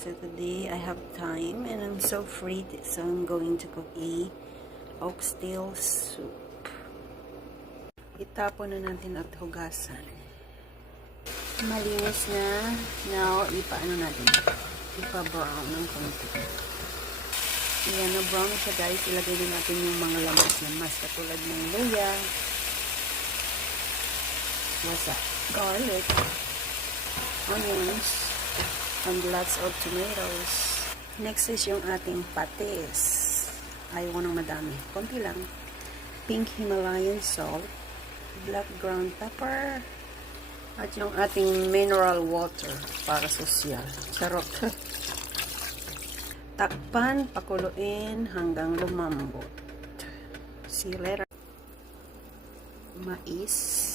So today I have time and I'm so free, so I'm going to cook a oxtail soup. Itapon na natin at hugasan. Malinis na. Now, ipaano natin? Ipa-brown ng konti. Ayan, na-brown siya guys. Ilagay na natin yung mga lamas-lamas katulad ng luya. What's that? Garlic. Onions. And lots of tomatoes. Next is yung ating patis. Ayaw ng madami. Konti lang. Pink Himalayan salt. Black ground pepper. At yung ating mineral water para sosyal. Charot. Takpan, pakuluin hanggang lumambot. See you later. Mais.